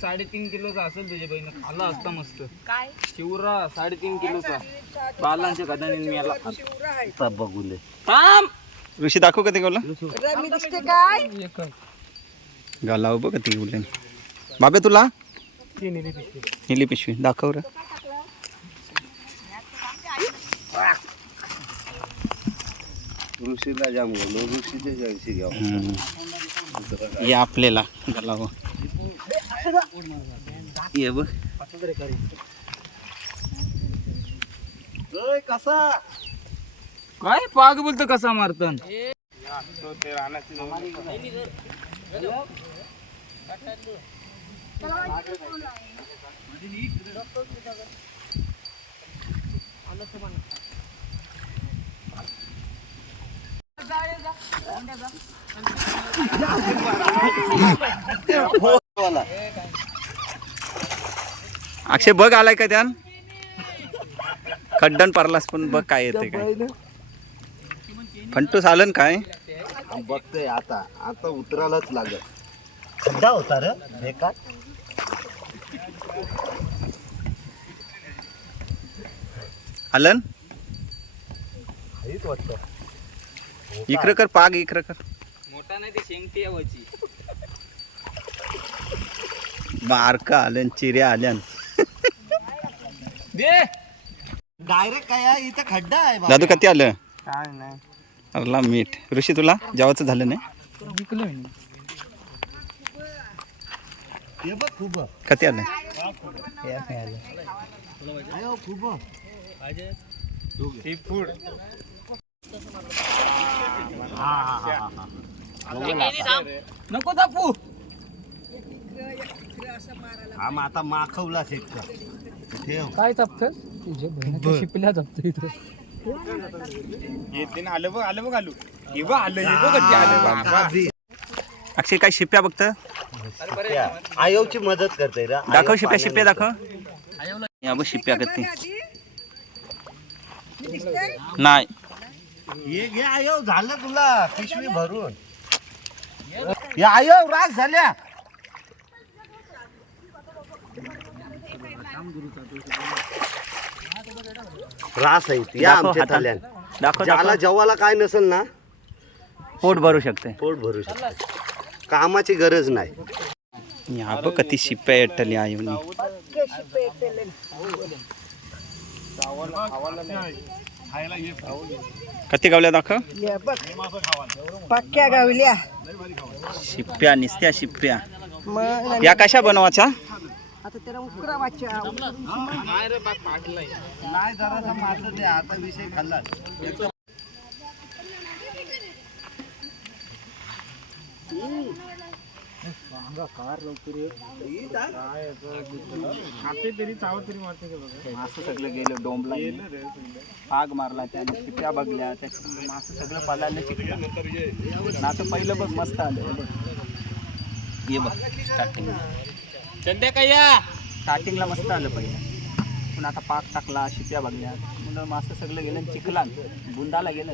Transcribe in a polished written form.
साडेतीन किलोचा असेल तुझ्या बहिणी खाल्ला असता मस्त काय शिवरा 3.5 किलोचा बालांच्या कदाने मिळाला बघूले थांब ऋषी दाखव का ते गोला काय गालाव बघ ती उरले बाबे तुला निली पिशवी दाखव रे ऋषीला जाम बोललो ऋषीचे जैसी घ्या ये आपल्याला गालाव ये बघ कसा काय पाग बोलतो कसा मारतन अक्षय बघ आलाय का त्यान खड्डन परलास पण बघ काय येते काय फंटूस आलं काय बघतोय आता आता उतरायलाच लागत खड्डा होता रे बेकार आलन हेच वाटतं इकडं कर पाग इकडं कर मोठा नाही ती शेंगटी यावची बारका आल्यान चिऱ्या आल्यान दे डायरेक्ट काय इथं खड्डा आहे दादू कधी आलं काय नाही अरला मीठ ऋषी तुला जेवायचं झालं नाही विकलोय हे बघ खूप कधी आलं खूप सीफूड नको दापू हा मग आता माखवला शेकचा ठेव काय जपतस शिपल्या जपत इथं आलं बघ आलं हे बघ आलं कधी आलं अक्षय काय शिप्या बघत आयोची मदत करते रा दाखव शिप्या शिप्या दाखव या बघ शिप्या करते नाही हे घे आयो झालं तुला पिशवी भरून हे आयो रास झाल्या रास आहे या दाखव आमच्या हातात. थाल्यान दाखव ज्याला दाखव. जेवायला काय नसेल ना पोट भरू शकते पोट भरू शकते कामाची गरज नाही या बघ कधी शिप्या येटली आईवनी कधी गावल्या दाखव पक्क्या गावल्या शिप्या निसत्या शिप्या मग या कशा बनवायच्या आता त्याला उकरावाच्या नाही जरा माझं ते आता विषय खाल्ला मासं सगळं गेलं डोंबला आग मारला त्याने शिप्या बघल्या त्याच्या मासं सगळं पालायला चिकलं आता पहिलं बघ मस्त आलं ये बघ स्टार्टिंग स्टार्टिंगला मस्त आलं पहिलं पण आता पाक टाकला शिप्या बघल्या मुलं मासं सगळं गेलं चिखला बुंदाला गेलं